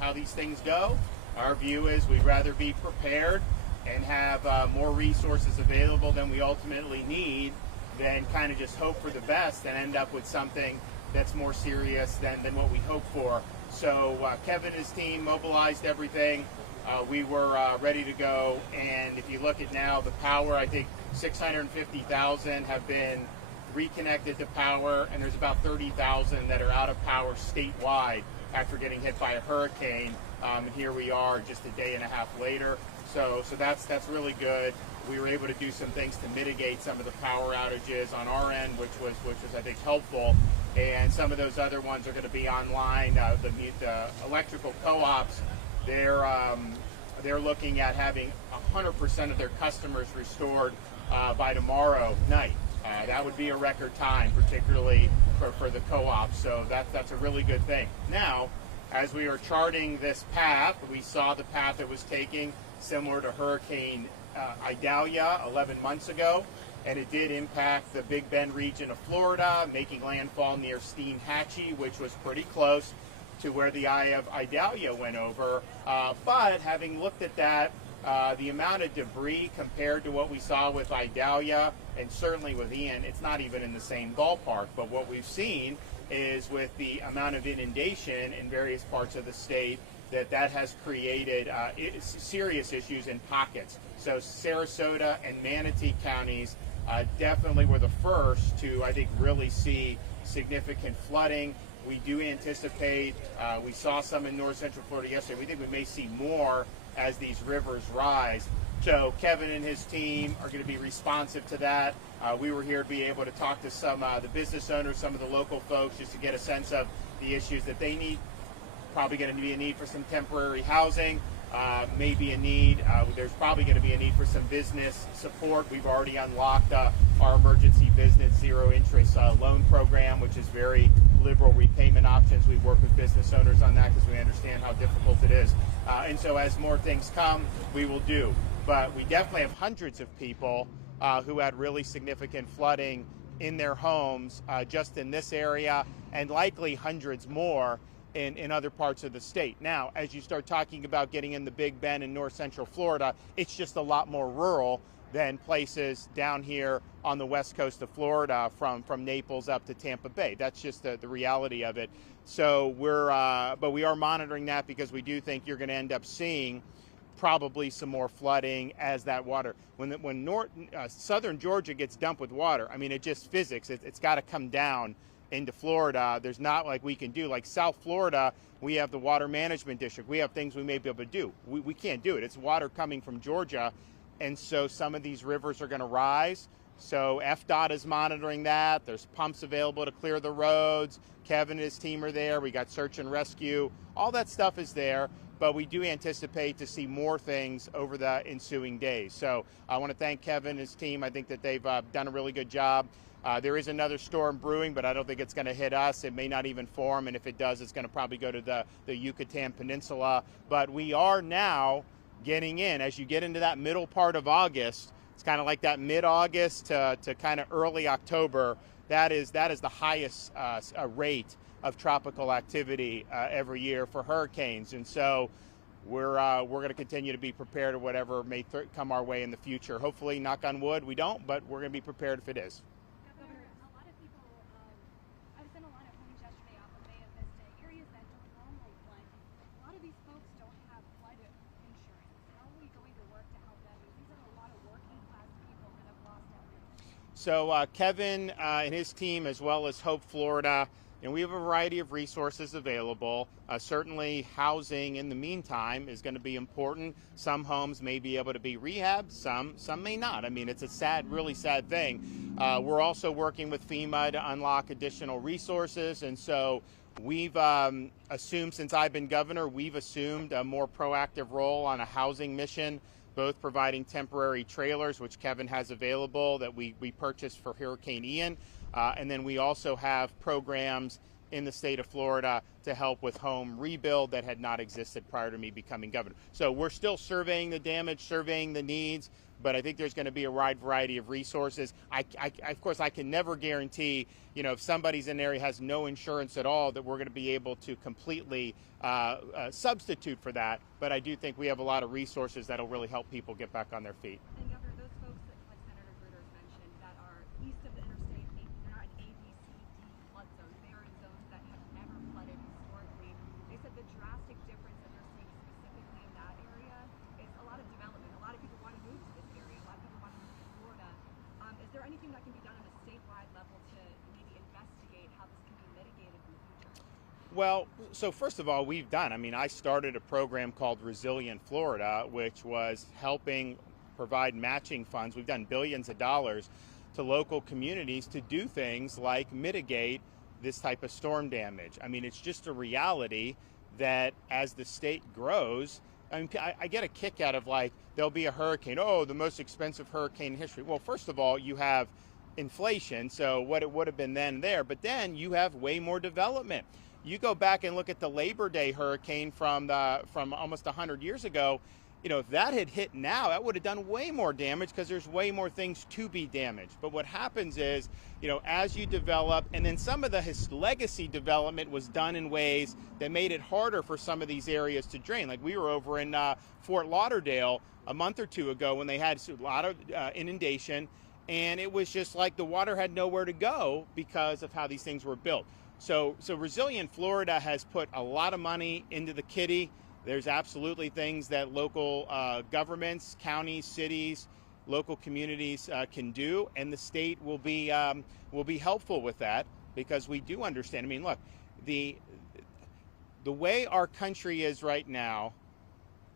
how these things go. Our view is we'd rather be prepared and have more resources available than we ultimately need than kind of just hope for the best and end up with something that's more serious than what we hope for. So Kevin and his team mobilized everything. We were ready to go, and if you look at now the power, I think 650,000 have been reconnected to power, and there's about 30,000 that are out of power statewide after getting hit by a hurricane. And here we are just a day and a half later. So that's really good. We were able to do some things to mitigate some of the power outages on our end, which was I think helpful. And some of those other ones are going to be online. The electrical co-ops, they're looking at having 100% of their customers restored by tomorrow night. That would be a record time, particularly for the co-ops. So that's a really good thing. Now, as we were charting this path, we saw the path it was taking, similar to Hurricane Idalia 11 months ago, and it did impact the Big Bend region of Florida, making landfall near Steinhatchee, which was pretty close to where the eye of Idalia went over. But having looked at that, the amount of debris compared to what we saw with Idalia, and certainly with Ian, it's not even in the same ballpark. But what we've seen is with the amount of inundation in various parts of the state, that has created serious issues in pockets. So Sarasota and Manatee counties definitely were the first to, I think, really see significant flooding. We do anticipate, we saw some in north central Florida yesterday. We think we may see more as these rivers rise. So Kevin and his team are going to be responsive to that. We were here to be able to talk to some the business owners, some of the local folks, just to get a sense of the issues that they need. Probably going to be a need for some temporary housing, maybe a need, there's probably going to be a need for some business support. We've already unlocked our emergency business zero interest loan program, which is very liberal repayment options. We work with business owners on that because we understand how difficult it is. And so as more things come, we will do. But we definitely have hundreds of people who had really significant flooding in their homes just in this area, and likely hundreds more in other parts of the state. Now, as you start talking about getting in the Big Bend in north central Florida, it's just a lot more rural than places down here on the west coast of Florida, from Naples up to Tampa Bay. That's just the reality of it. So but we are monitoring that, because we do think you're going to end up seeing probably some more flooding as that water, when southern Georgia gets dumped with water, I mean, it just physics, it's got to come down into Florida. There's not like we can do, like South Florida, we have the water management district. We have things we may be able to do. We can't do it. It's water coming from Georgia. And so some of these rivers are going to rise. So FDOT is monitoring that. There's pumps available to clear the roads. Kevin and his team are there. We got search and rescue. All that stuff is there. But we do anticipate to see more things over the ensuing days. So I want to thank Kevin and his team. I think that they've done a really good job. There is another storm brewing, but I don't think it's going to hit us. It may not even form, and if it does, it's going to probably go to the Yucatan Peninsula. But we are now getting in. As you get into that middle part of August, it's kind of like that mid-August to kind of early October. That is the highest rate of tropical activity every year for hurricanes. And so we're going to continue to be prepared for whatever may come our way in the future. Hopefully, knock on wood, we don't, but we're going to be prepared if it is. So Kevin and his team, as well as Hope Florida, we have a variety of resources available. Certainly housing in the meantime is going to be important. Some homes may be able to be rehabbed, some may not. I mean, it's a really sad thing. We're also working with FEMA to unlock additional resources, and so we've assumed, since I've been governor, we've assumed a more proactive role on a housing mission, both providing temporary trailers, which Kevin has available, that we purchased for Hurricane Ian. And then we also have programs in the state of Florida to help with home rebuild that had not existed prior to me becoming governor. So we're still surveying the damage, surveying the needs, but I think there's going to be a wide variety of resources. Of course, I can never guarantee, if somebody's in an area has no insurance at all, that we're going to be able to completely substitute for that. But I do think we have a lot of resources that'll really help people get back on their feet. And Governor, those folks that, like Senator Gruder's mentioned, that are east of the interstate, they're not in A, B, C, D flood zones. They are in zones that have never flooded historically. They said the drastic difference that they're seeing specifically in that area is a lot of development. A lot of people want to move to this area. A lot of people want to move to Florida. Is there anything that can be done on a statewide level to maybe investigate how this can be mitigated in the future? Well, so first of all, we've done. I started a program called Resilient Florida, which was helping provide matching funds. We've done billions of dollars to local communities to do things like mitigate this type of storm damage. It's just a reality that as the state grows, I get a kick out of there'll be a hurricane. Oh, the most expensive hurricane in history. Well, first of all, you have inflation, so what it would have been then there, but then you have way more development. You go back and look at the Labor Day hurricane from almost 100 years ago. If that had hit now, that would have done way more damage because there's way more things to be damaged. But what happens is, as you develop, and then some of the legacy development was done in ways that made it harder for some of these areas to drain. Like we were over in Fort Lauderdale a month or two ago when they had a lot of inundation, and it was just like the water had nowhere to go because of how these things were built. So Resilient Florida has put a lot of money into the kitty. There's absolutely things that local governments, counties, cities, local communities can do, and the state will be helpful with that because we do understand. Look, the way our country is right now,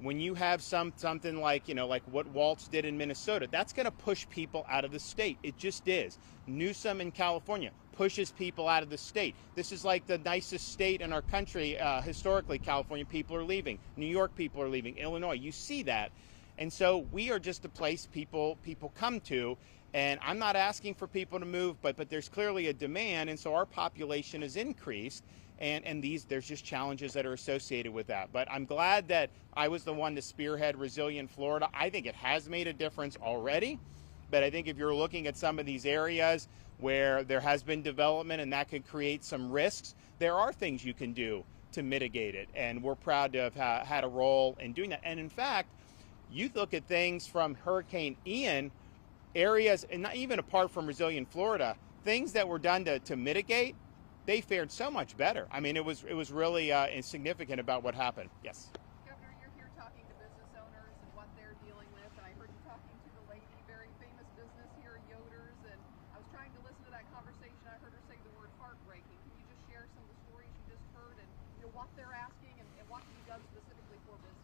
when you have something like what Waltz did in Minnesota, that's going to push people out of the state. It just is. Newsom in California pushes people out of the state. This is like the nicest state in our country. Historically, California people are leaving. New York people are leaving. Illinois, you see that. And so we are just a place people come to. And I'm not asking for people to move, but there's clearly a demand. And so our population has increased. And there's just challenges that are associated with that. But I'm glad that I was the one to spearhead Resilient Florida. I think it has made a difference already. But I think if you're looking at some of these areas where there has been development and that could create some risks, there are things you can do to mitigate it. And we're proud to have had a role in doing that. And in fact, you look at things from Hurricane Ian, areas, and not even apart from Resilient Florida, things that were done to mitigate, they fared so much better. It was really insignificant about what happened. Yes. Governor, you're here talking to business owners and what they're dealing with, and I heard you talking to the lady, very famous business here, Yoder's, and I was trying to listen to that conversation. I heard her say the word heartbreaking. Can you just share some of the stories you just heard and what they're asking and what can be done specifically for business?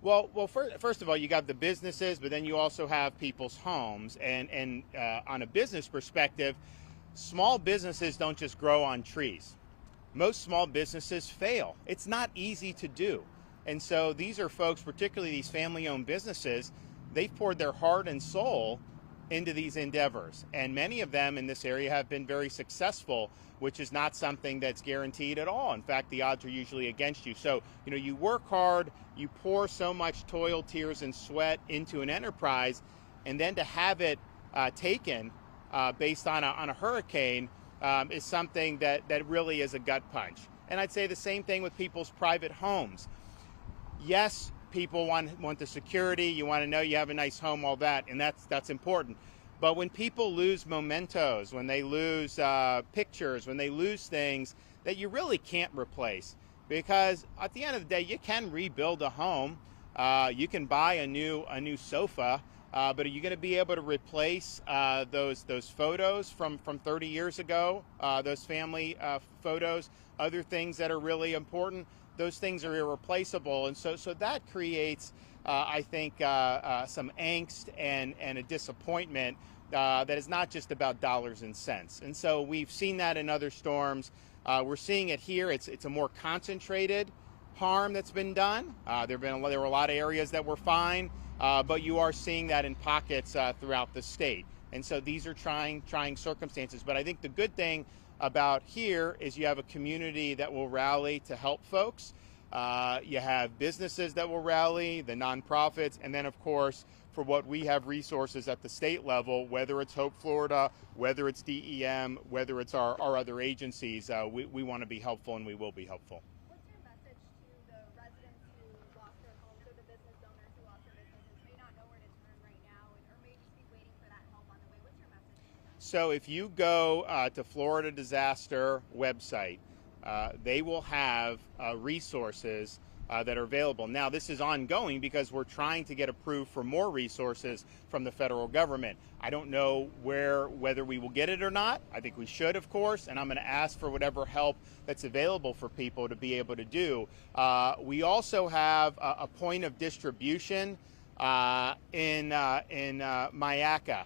Well, first of all, you got the businesses, but then you also have people's homes, and on a business perspective, small businesses don't just grow on trees. Most small businesses fail. It's not easy to do. And so these are folks, particularly these family-owned businesses, they've poured their heart and soul into these endeavors. And many of them in this area have been very successful, which is not something that's guaranteed at all. In fact, the odds are usually against you. So, you work hard, you pour so much toil, tears, and sweat into an enterprise, and then to have it taken based on a hurricane is something that really is a gut punch. And I'd say the same thing with people's private homes. Yes, people want the security, you want to know you have a nice home, all that, and that's important. But when people lose mementos, when they lose pictures, when they lose things that you really can't replace, because at the end of the day, you can rebuild a home, you can buy a new sofa, but are you going to be able to replace those photos from 30 years ago, those family photos, other things that are really important? Those things are irreplaceable, and so that creates, I think, some angst and a disappointment that is not just about dollars and cents. And so we've seen that in other storms. We're seeing it here. It's a more concentrated harm that's been done. There were a lot of areas that were fine, but you are seeing that in pockets throughout the state. And so these are trying circumstances. But I think the good thing about here is you have a community that will rally to help folks. You have businesses that will rally, the nonprofits, and then of course for what we have resources at the state level, whether it's Hope Florida, whether it's DEM, whether it's our other agencies. We want to be helpful, and we will be helpful. What's your message to the residents who lost their homes or the business owners who lost their businesses, may not know where to turn right now, or may just be waiting for that help on the way? What's your message to them? So if you go to Florida Disaster website, they will have resources that are available. Now, this is ongoing because we're trying to get approved for more resources from the federal government. I don't know whether we will get it or not. I think we should, of course, and I'm going to ask for whatever help that's available for people to be able to do. We also have a point of distribution in Mayaca.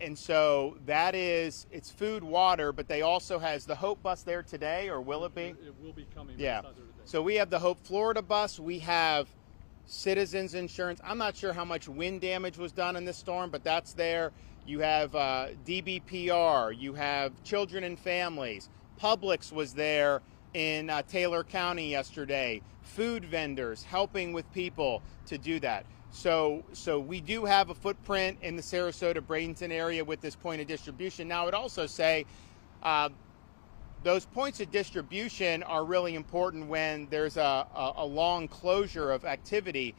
And so that is, it's food, water, but they also has the Hope bus there today, or will it be? It will be coming. Yeah. But it's not there today. So we have the Hope Florida bus. We have Citizens Insurance. I'm not sure how much wind damage was done in this storm, but that's there. You have DBPR. You have Children and Families. Publix was there in Taylor County yesterday. Food vendors helping with people to do that. So we do have a footprint in the Sarasota, Bradenton area with this point of distribution. Now, I would also say those points of distribution are really important when there's a long closure of activity.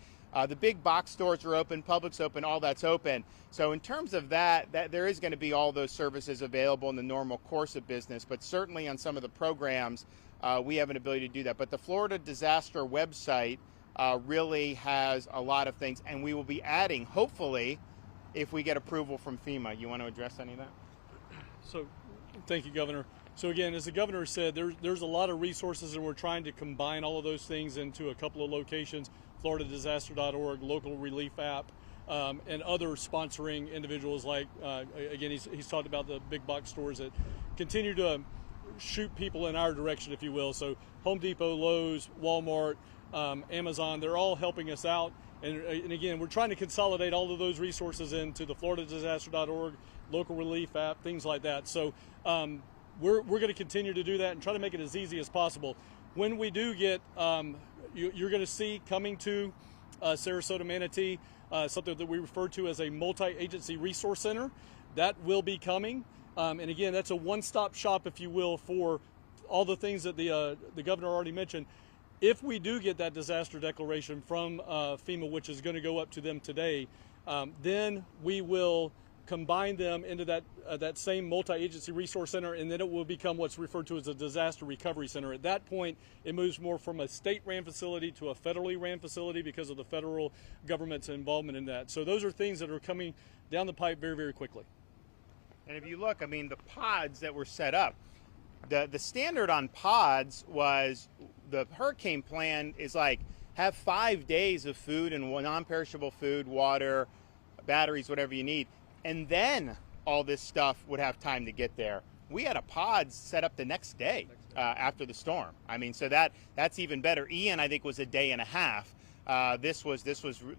The big box stores are open, Publix open, all that's open. So in terms of that there is going to be all those services available in the normal course of business, but certainly on some of the programs, we have an ability to do that. But the Florida Disaster website really has a lot of things, and we will be adding, hopefully, if we get approval from FEMA. You want to address any of that? So, thank you, Governor. So again, as the governor said, there's a lot of resources, and we're trying to combine all of those things into a couple of locations: FloridaDisaster.org, local relief app, and other sponsoring individuals. Like again, he's talked about the big box stores that continue to shoot people in our direction, if you will. So Home Depot, Lowe's, Walmart, Amazon, they're all helping us out. And again, we're trying to consolidate all of those resources into the FloridaDisaster.org, local relief app, things like that. So we're going to continue to do that and try to make it as easy as possible. When we do get, you're going to see coming to Sarasota Manatee something that we refer to as a multi-agency resource center. That will be coming. And again, that's a one-stop shop, if you will, for all the things that the governor already mentioned. If we do get that disaster declaration from FEMA, which is going to go up to them today, then we will combine them into that same multi-agency resource center, and then it will become what's referred to as a disaster recovery center. At that point, it moves more from a state-ran facility to a federally ran facility because of the federal government's involvement in that. So those are things that are coming down the pipe very, very quickly. And if you look, I mean, the pods that were set up, the standard on pods was, the hurricane plan is like, have 5 days of food and non-perishable food, water, batteries, whatever you need, and then all this stuff would have time to get there. We had a pod set up the next day after the storm. I mean, so that's even better. Ian, I think, was a day and a half. This was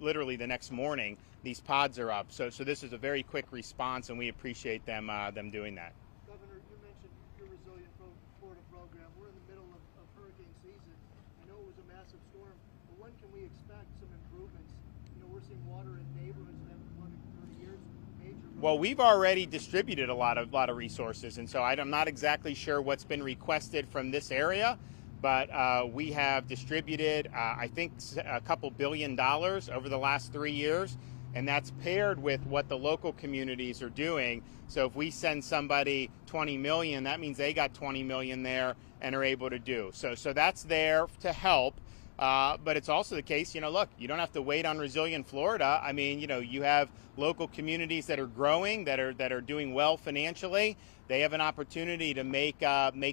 literally the next morning. These pods are up. So this is a very quick response, and we appreciate them doing that. Governor, you mentioned your Resilient Florida program. We're in the middle of hurricane season. I know it was a massive storm, but when can we expect some improvements? You know, we're seeing water in neighborhoods that haven't flooded in 30 years. Well, we've already distributed a lot of resources, and so I'm not exactly sure what's been requested from this area, but we have distributed, I think, a couple $2 billion over the last 3 years, and that's paired with what the local communities are doing. So if we send somebody 20 million, that means they got 20 million there and are able to do. So that's there to help. But it's also the case, you know, look, you don't have to wait on Resilient Florida. I mean, you know, you have local communities that are growing, that are doing well financially. They have an opportunity to make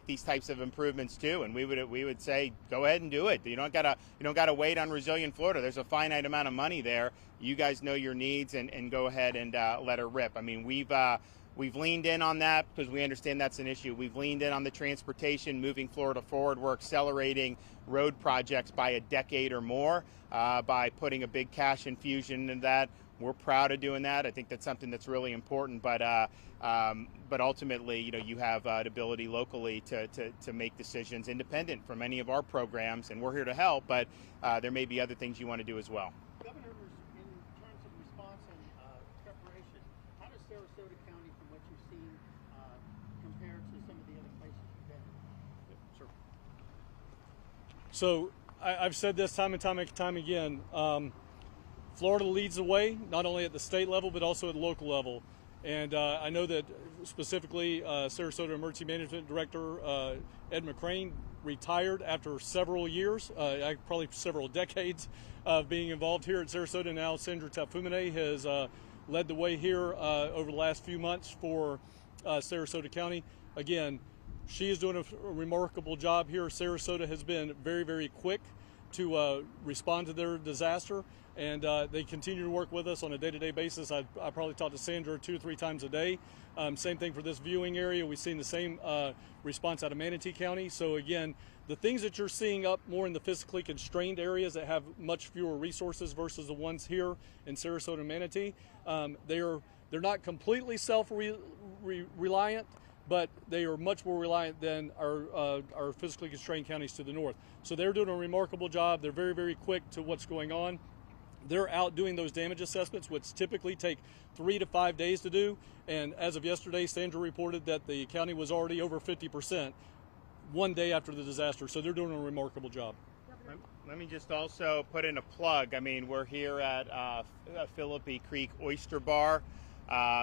these types of improvements too. And we would say, go ahead and do it. You don't gotta wait on Resilient Florida. There's a finite amount of money there. You guys know your needs, and go ahead and let her rip. I mean, we've leaned in on that because we understand that's an issue. We've leaned in on the transportation, moving Florida forward. We're accelerating road projects by a decade or more by putting a big cash infusion into that. We're proud of doing that. I think that's something that's really important. But ultimately, you know, you have the ability locally to make decisions independent from any of our programs, and we're here to help. But there may be other things you want to do as well. Governor, in terms of response So I've said this time and time again. Florida leads the way, not only at the state level, but also at the local level. And I know that specifically Sarasota Emergency Management Director Ed McCrane retired after several years, probably several decades of being involved here at Sarasota. Now Sandra Tafumine has led the way here over the last few months for Sarasota County. Again, she is doing a remarkable job here. Sarasota has been very, very quick to respond to their disaster, and they continue to work with us on a day-to-day basis. I probably talk to Sandra 2 or 3 times a day. Same thing for this viewing area. We've seen the same response out of Manatee County. So again, the things that you're seeing up more in the physically constrained areas that have much fewer resources versus the ones here in Sarasota and Manatee, they're not completely self-reliant, but they are much more reliant than our physically constrained counties to the north. So they're doing a remarkable job. They're very, very quick to what's going on. They're out doing those damage assessments, which typically take 3 to 5 days to do. And as of yesterday, Sandra reported that the county was already over 50% 1 day after the disaster. So they're doing a remarkable job. Let me just also put in a plug. I mean, we're here at Philippi Creek Oyster Bar.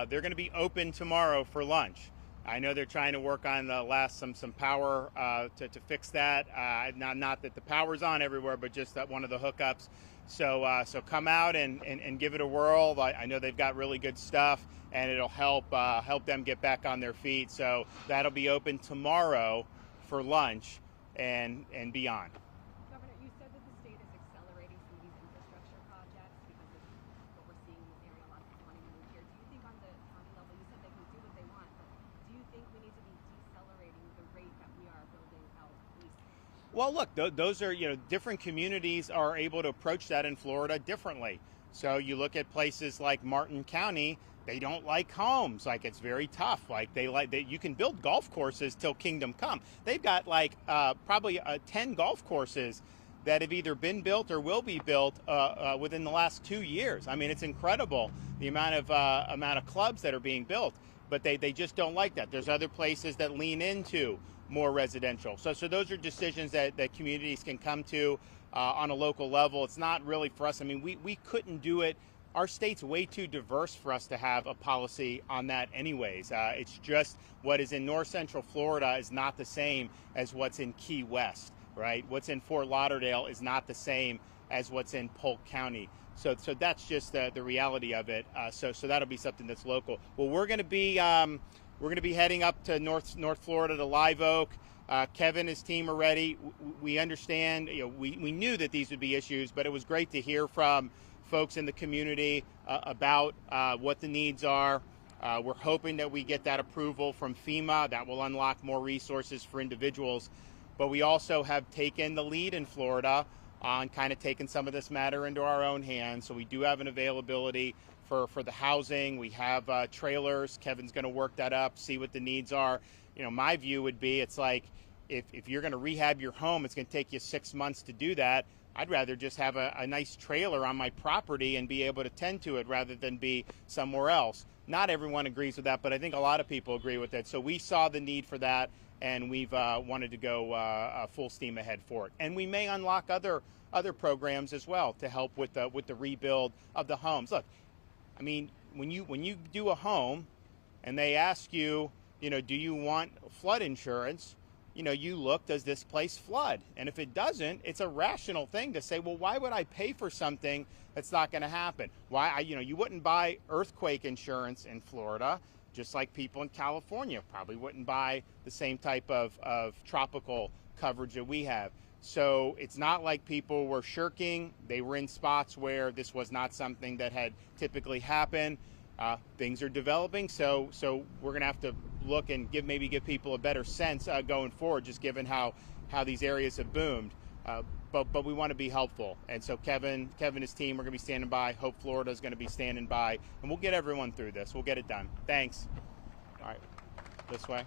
They're going to be open tomorrow for lunch. I know they're trying to work on some power to fix that. Not that the power's on everywhere, but just that one of the hookups. So come out and give it a whirl. I know they've got really good stuff, and it'll help them get back on their feet. So that'll be open tomorrow for lunch and beyond. Governor, you said that the state is accelerating some of these infrastructure projects because of what we're seeing in this area, a lot of people wanting to move here. Do you think on the county level, you said they can do what they want, but do you think we need to be decelerating the rate that we are building out east? Well, look, those are, different communities are able to approach that in Florida differently. So you look at places like Martin County, they don't like homes. Like, it's very tough. Like, you can build golf courses till kingdom come. They've got probably 10 golf courses that have either been built or will be built within the last 2 years. I mean, it's incredible the amount of clubs that are being built, but they just don't like that. There's other places that lean into more residential. So those are decisions that communities can come to on a local level. It's not really for us. I mean, we couldn't do it. Our state's way too diverse for us to have a policy on that anyways. It's just what is in north central Florida is not the same as what's in Key West, right? What's in Fort Lauderdale is not the same as what's in Polk County. So that's just the reality of it. So that'll be something that's local. Well, we're going to be heading up to North Florida to Live Oak. Kevin and his team are ready. We understand. We knew that these would be issues, but it was great to hear from folks in the community about what the needs are. We're hoping that we get that approval from FEMA. That will unlock more resources for individuals. But we also have taken the lead in Florida on kind of taking some of this matter into our own hands. So we do have an availability for the housing. We have trailers. Kevin's going to work that up, see what the needs are. My view would be, it's like, if you're going to rehab your home, it's going to take you 6 months to do that. I'd rather just have a nice trailer on my property and be able to tend to it rather than be somewhere else. Not everyone agrees with that, but I think a lot of people agree with it. So we saw the need for that, and we've wanted to go full steam ahead for it. And we may unlock other programs as well to help with the rebuild of the homes. Look, I mean, when you do a home and they ask you, do you want flood insurance? You look, does this place flood? And if it doesn't, it's a rational thing to say, well, why would I pay for something that's not going to happen? Why, you wouldn't buy earthquake insurance in Florida, just like people in California probably wouldn't buy the same type of tropical coverage that we have. So it's not like people were shirking. They were in spots where this was not something that had typically happened. Things are developing, so we're going to have to look and maybe give people a better sense going forward, just given how these areas have boomed. But we want to be helpful, and so Kevin and his team are going to be standing by. Hope Florida is going to be standing by, and we'll get everyone through this. We'll get it done. Thanks. All right, this way.